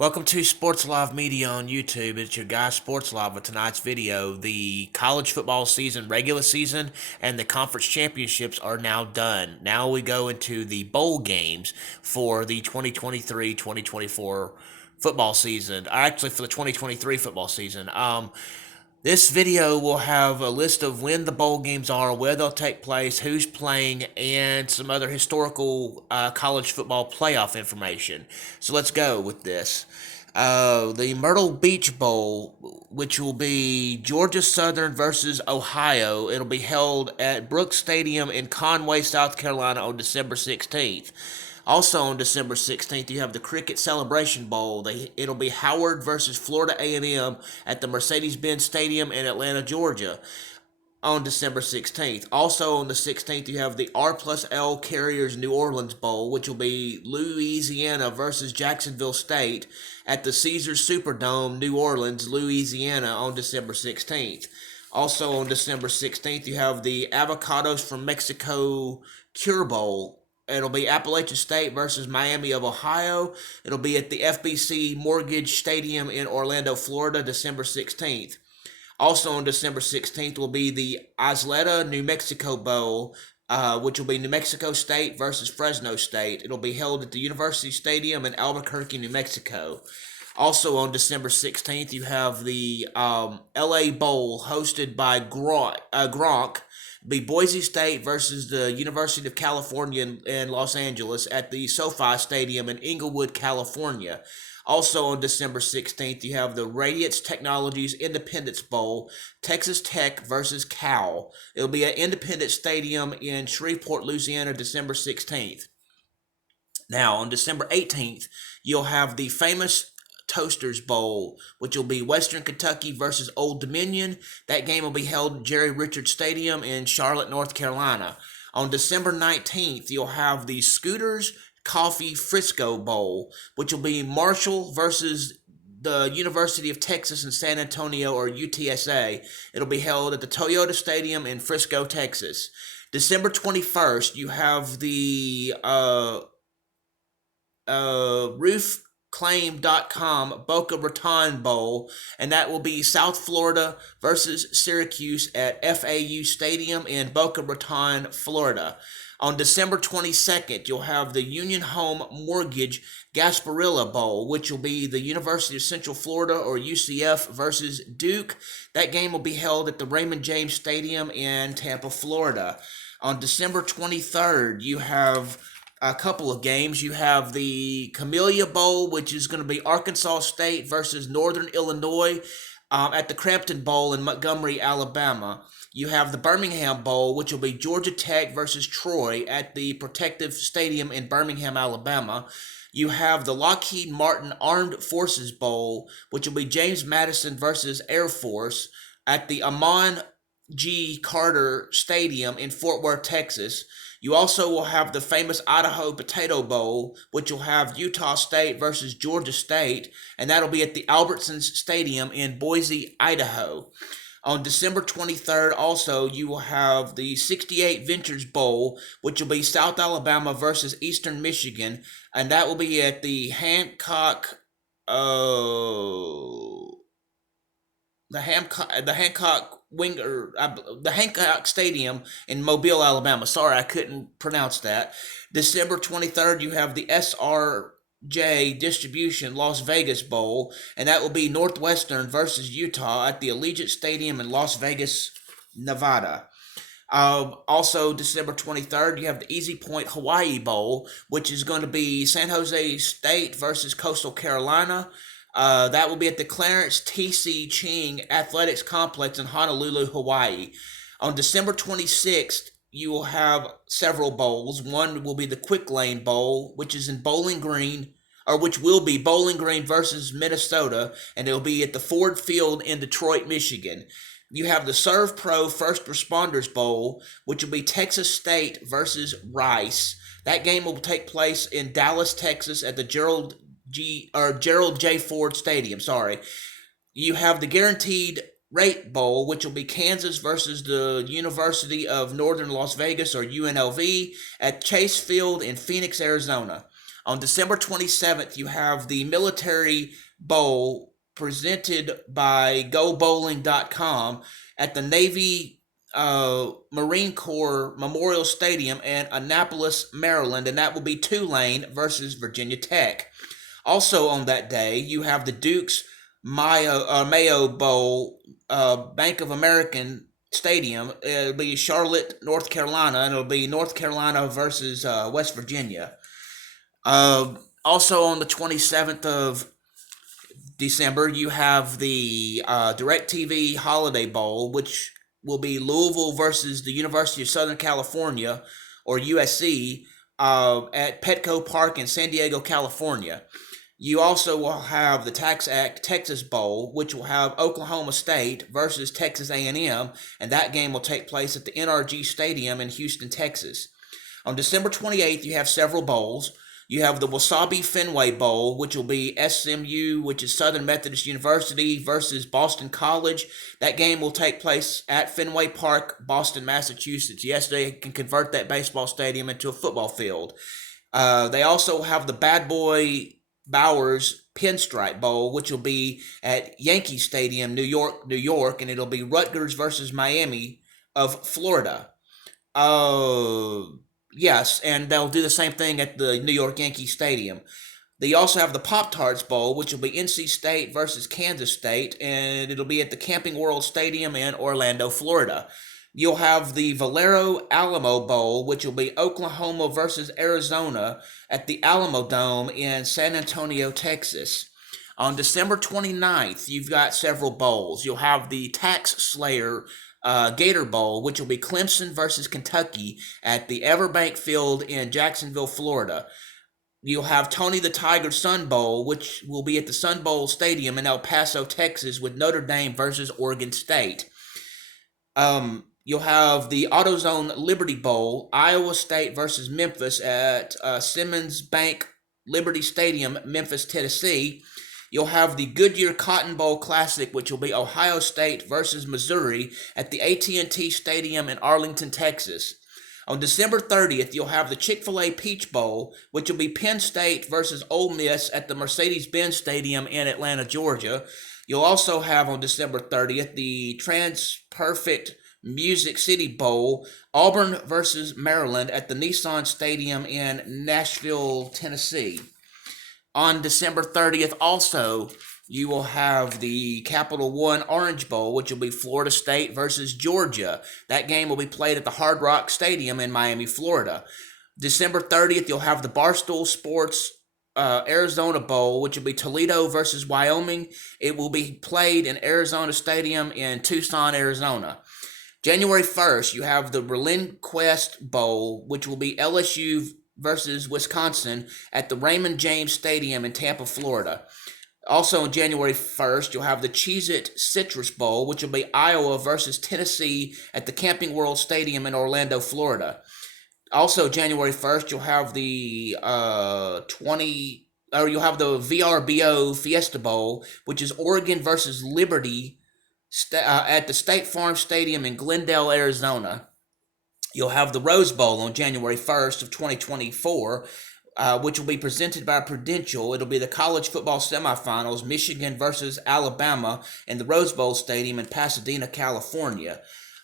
Welcome to Sports Live Media on YouTube. It's your guy Sports Live with tonight's video. The college football season, regular season, and the conference championships are now done. Now we go into the bowl games for the 2023-2024 football season. Actually, for the 2023 football season. This video will have a list of when the bowl games are, where they'll take place, who's playing, and some other historical college football playoff information. So let's go with this. The Myrtle Beach Bowl, which will be Georgia Southern versus Ohio. It'll be held at Brooks Stadium in Conway, South Carolina on December 16th. Also on December 16th, you have the Cricket Celebration Bowl. It'll be Howard versus Florida A&M at the Mercedes-Benz Stadium in Atlanta, Georgia on December 16th. Also on the 16th, you have the R plus L Carriers New Orleans Bowl, which will be Louisiana versus Jacksonville State at the Caesars Superdome, New Orleans, Louisiana on December 16th. Also on December 16th, you have the Avocados from Mexico Cure Bowl. It'll be Appalachian State versus Miami of Ohio. It'll be at the FBC Mortgage Stadium in Orlando, Florida, December 16th. Also on December 16th will be the Isleta, New Mexico Bowl, which will be New Mexico State versus Fresno State. It'll be held at the University Stadium in Albuquerque, New Mexico. Also on December 16th, you have the LA Bowl hosted by Gronk. Be Boise State versus the University of California in Los Angeles at the SoFi Stadium in Inglewood, California. Also on December 16th, you have the Radiance Technologies Independence Bowl, Texas Tech versus Cal. It'll be at Independence Stadium in Shreveport, Louisiana, December 16th. Now, on December 18th, you'll have the famous Toasters Bowl, which will be Western Kentucky versus Old Dominion. That game will be held at Jerry Richards Stadium in Charlotte, North Carolina. On December 19th, you'll have the Scooters Coffee Frisco Bowl, which will be Marshall versus the University of Texas in San Antonio, or UTSA. It'll be held at the Toyota Stadium in Frisco, Texas. December 21st, you have the roofclaim.com Boca Raton Bowl, and that will be South Florida versus Syracuse at FAU Stadium in Boca Raton, Florida. On December 22nd, you'll have the Union Home Mortgage Gasparilla Bowl, which will be the University of Central Florida, or UCF, versus Duke. That game will be held at the Raymond James Stadium in Tampa, Florida. On December 23rd, you have a couple of games. You have the Camellia Bowl, which is going to be Arkansas State versus Northern Illinois at the Crampton Bowl in Montgomery, Alabama. You have the Birmingham Bowl, which will be Georgia Tech versus Troy at the Protective Stadium in Birmingham, Alabama. You have the Lockheed Martin Armed Forces Bowl, which will be James Madison versus Air Force at the Amon G. Carter Stadium in Fort Worth, Texas. You also will have the famous Idaho Potato Bowl, which will have Utah State versus Georgia State, and that'll be at the Albertsons Stadium in Boise, Idaho. On December 23rd, also, you will have the 68 Ventures Bowl, which will be South Alabama versus Eastern Michigan, and that will be at the Hancock Stadium in Mobile, Alabama. Sorry, I couldn't pronounce that. December 23rd, you have the SRJ Distribution Las Vegas Bowl, and that will be Northwestern versus Utah at the Allegiant Stadium in Las Vegas, Nevada. Also, December 23rd, you have the Easy Point Hawaii Bowl, which is going to be San Jose State versus Coastal Carolina. That will be at the Clarence T.C. Ching Athletics Complex in Honolulu, Hawaii. On December 26th, you will have several bowls. One will be the Quick Lane Bowl, which is in Bowling Green, or which will be Bowling Green versus Minnesota, and it will be at the Ford Field in Detroit, Michigan. You have the Serve Pro First Responders Bowl, which will be Texas State versus Rice. That game will take place in Dallas, Texas at the Gerald J. Ford Stadium. You have the Guaranteed Rate Bowl, which will be Kansas versus the University of Northern Las Vegas, or UNLV, at Chase Field in Phoenix, Arizona. On December 27th, you have the Military Bowl presented by GoBowling.com at the Navy Marine Corps Memorial Stadium in Annapolis, Maryland, and that will be Tulane versus Virginia Tech. Also on that day, you have the Duke's Mayo Bowl, Bank of American Stadium. It'll be Charlotte, North Carolina, and it'll be North Carolina versus West Virginia. Also on the 27th of December, you have the DirecTV Holiday Bowl, which will be Louisville versus the University of Southern California, or USC, at Petco Park in San Diego, California. You also will have the Tax Act Texas Bowl, which will have Oklahoma State versus Texas A&M, and that game will take place at the NRG Stadium in Houston, Texas. On December 28th, you have several bowls. You have the Wasabi Fenway Bowl, which will be SMU, which is Southern Methodist University, versus Boston College. That game will take place at Fenway Park, Boston, Massachusetts. Yes, they can convert that baseball stadium into a football field. They also have the Bad Boy Bowers Pinstripe Bowl, which will be at Yankee Stadium, New York, and it'll be Rutgers versus Miami of Florida. Yes, and they'll do the same thing at the New York Yankee Stadium. They also have the Pop-Tarts Bowl, which will be NC State versus Kansas State, and it'll be at the Camping World Stadium in Orlando, Florida. You'll have the Valero Alamo Bowl, which will be Oklahoma versus Arizona at the Alamo Dome in San Antonio, Texas. On December 29th, you've got several bowls. You'll have the Tax Slayer Gator Bowl, which will be Clemson versus Kentucky at the Everbank Field in Jacksonville, Florida. You'll have Tony the Tiger Sun Bowl, which will be at the Sun Bowl Stadium in El Paso, Texas, with Notre Dame versus Oregon State. You'll have the AutoZone Liberty Bowl, Iowa State versus Memphis at Simmons Bank Liberty Stadium, Memphis, Tennessee. You'll have the Goodyear Cotton Bowl Classic, which will be Ohio State versus Missouri at the AT&T Stadium in Arlington, Texas. On December 30th, you'll have the Chick-fil-A Peach Bowl, which will be Penn State versus Ole Miss at the Mercedes-Benz Stadium in Atlanta, Georgia. You'll also have on December 30th the TransPerfect Music City Bowl, Auburn versus Maryland at the Nissan Stadium in Nashville, Tennessee. On December 30th also, you will have the Capital One Orange Bowl, which will be Florida State versus Georgia. That game will be played at the Hard Rock Stadium in Miami, Florida. December 30th, you'll have the Barstool Sports Arizona Bowl, which will be Toledo versus Wyoming. It will be played in Arizona Stadium in Tucson, Arizona. January 1st, you have the RelinQuest Bowl, which will be LSU versus Wisconsin at the Raymond James Stadium in Tampa, Florida. Also on January 1st, you'll have the Cheez-It Citrus Bowl, which will be Iowa versus Tennessee at the Camping World Stadium in Orlando, Florida. Also January 1st, you'll have the you'll have the VRBO Fiesta Bowl, which is Oregon versus Liberty at the State Farm Stadium in Glendale, Arizona. You'll have the Rose Bowl on January 1st of 2024, which will be presented by Prudential. It'll be the college football semifinals, Michigan versus Alabama, in the Rose Bowl Stadium in Pasadena, California.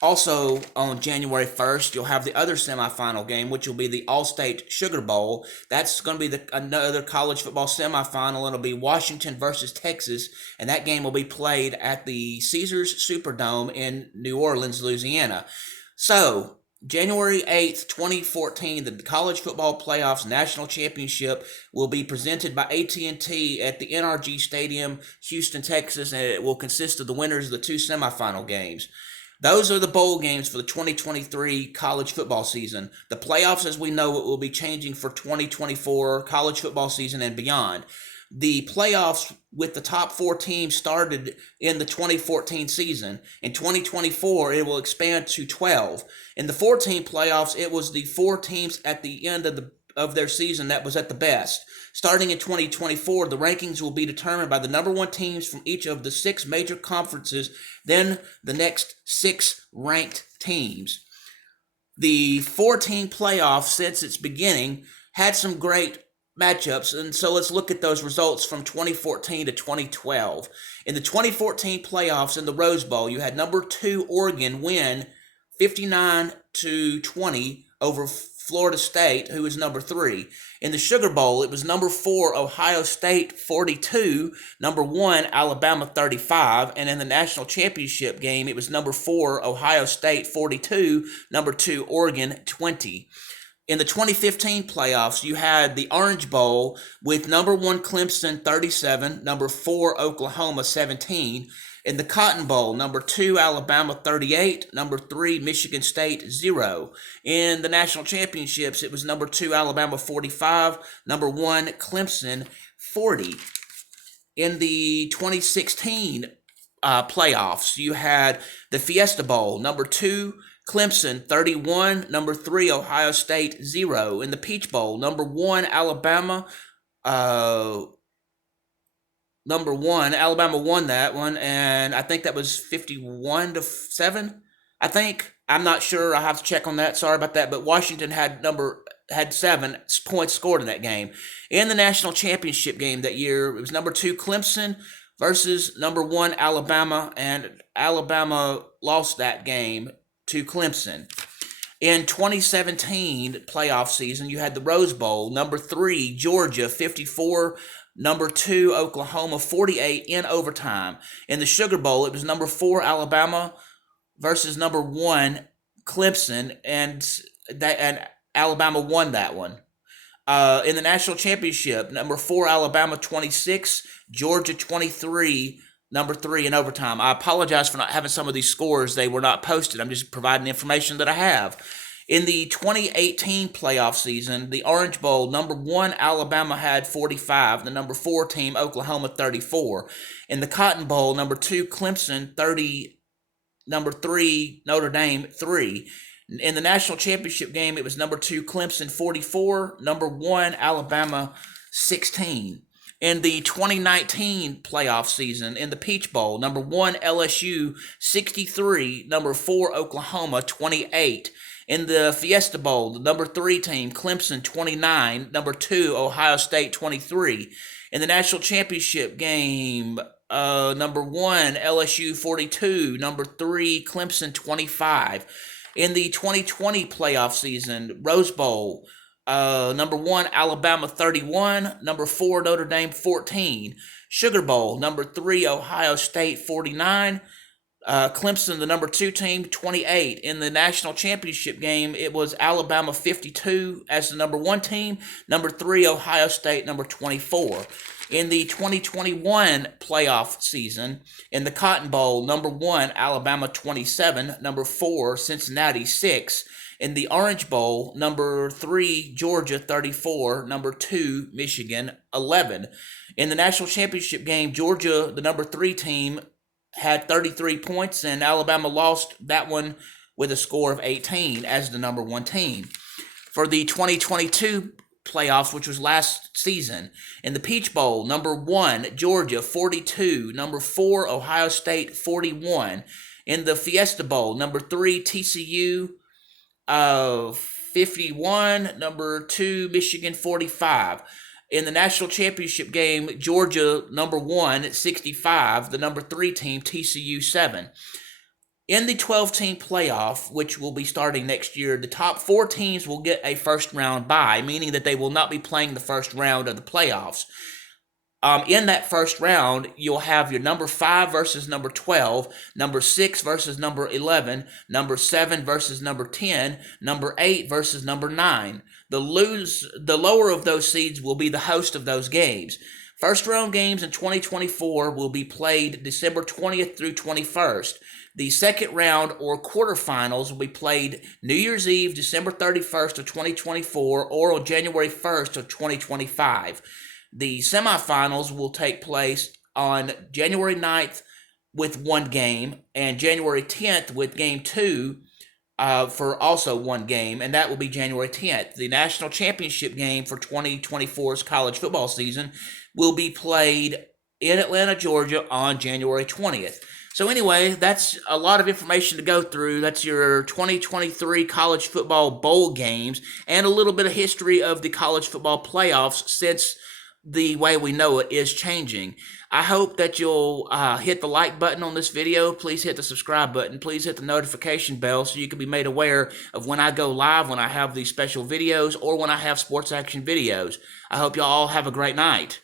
Also on January 1st, you'll have the other semifinal game, which will be the All-State Sugar Bowl. That's going to be another college football semifinal. It'll be Washington versus Texas, and that game will be played at the Caesars Superdome in New Orleans, Louisiana. So, January 8th, 2014, the College Football Playoffs National Championship will be presented by AT&T at the NRG Stadium, Houston, Texas, and it will consist of the winners of the two semifinal games. Those are the bowl games for the 2023 college football season. The playoffs, as we know, it will be changing for 2024 college football season and beyond. The playoffs with the top four teams started in the 2014 season. In 2024, it will expand to 12. In the 14 playoffs, it was the four teams at the end of their season that was at the best. Starting in 2024, the rankings will be determined by the number one teams from each of the six major conferences, then the next six ranked teams. The 14 playoffs, since its beginning, had some great matchups. And so let's look at those results from 2014 to 2012. In the 2014 playoffs in the Rose Bowl, you had number 2 Oregon win 59-20 over Florida State, who was number 3. In the Sugar Bowl, it was number 4 Ohio State 42, number 1 Alabama 35, and in the national championship game, it was number 4 Ohio State 42, number 2 Oregon 20. In the 2015 playoffs, you had the Orange Bowl with number 1 Clemson 37, number 4 Oklahoma 17. In the Cotton Bowl, number 2 Alabama 38, number 3 Michigan State 0. In the national championships, it was number 2 Alabama 45, number 1 Clemson 40. In the 2016 playoffs, you had the Fiesta Bowl, number 2 Clemson 31, number 3 Ohio State 0. In the Peach Bowl, number 1 Alabama Alabama won that one, and I think that was 51-7. I think. I'm not sure. I have to check on that. Sorry about that. But Washington had 7 points scored in that game. In the national championship game that year, it was number 2 Clemson versus number 1 Alabama, and Alabama lost that game to Clemson. In 2017 playoff season, you had the Rose Bowl, number 3 Georgia 54, number 2 Oklahoma 48 in overtime. In the Sugar Bowl, it was number 4 Alabama versus number 1 Clemson, and Alabama won that one. In the national championship, number 4 Alabama 26, Georgia 23, number 3 in overtime. I apologize for not having some of these scores. They were not posted. I'm just providing the information that I have. In the 2018 playoff season, the Orange Bowl, number 1 Alabama had 45, the number 4 team Oklahoma 34. In the Cotton Bowl, number 2 Clemson 30, number 3 Notre Dame 3. In the national championship game, it was number 2 Clemson 44, number 1 Alabama 16. In the 2019 playoff season, in the Peach Bowl, number 1 LSU 63, number 4 Oklahoma 28. In the Fiesta Bowl, the number 3 team, Clemson 29, number 2 Ohio State 23. In the national championship game, number 1 LSU 42, number 3 Clemson 25. In the 2020 playoff season, Rose Bowl, number 1 Alabama 31, number 4 Notre Dame 14. Sugar Bowl, number 3 Ohio State 49, Clemson, the number 2 team, 28. In the national championship game, it was Alabama 52 as the number 1 team, number 3 Ohio State, number 24. In the 2021 playoff season, in the Cotton Bowl, number 1 Alabama 27, number 4 Cincinnati 6. In the Orange Bowl, number 3 Georgia 34, number 2 Michigan 11. In the national championship game, Georgia, the number 3 team, had 33 points, and Alabama lost that one with a score of 18 as the number 1 team. For the 2022 playoffs, which was last season, in the Peach Bowl, number 1 Georgia 42, number 4 Ohio State 41. In the Fiesta Bowl, number 3 TCU 51, number 2 Michigan 45. In the national championship game, Georgia, number 1 at 65, the number 3 team, TCU 7. In the 12-team playoff, which will be starting next year, the top 4 teams will get a first-round bye, meaning that they will not be playing the first round of the playoffs. In that first round, you'll have your number 5 versus number 12, number 6 versus number 11, number 7 versus number 10, number 8 versus number 9. The lower of those seeds will be the host of those games. First round games in 2024 will be played December 20th through 21st. The second round or quarterfinals will be played New Year's Eve, December 31st of 2024, or on January 1st of 2025. The semifinals will take place on January 9th with 1 game, and January 10th with game 2 for also 1 game, and that will be January 10th. The national championship game for 2024's college football season will be played in Atlanta, Georgia on January 20th. So anyway, that's a lot of information to go through. That's your 2023 college football bowl games and a little bit of history of the college football playoffs since the way we know it is changing. I hope that you'll hit the like button on this video. Please hit the subscribe button. Please hit the notification bell so you can be made aware of when I go live, when I have these special videos, or when I have sports action videos. I hope y'all all have a great night.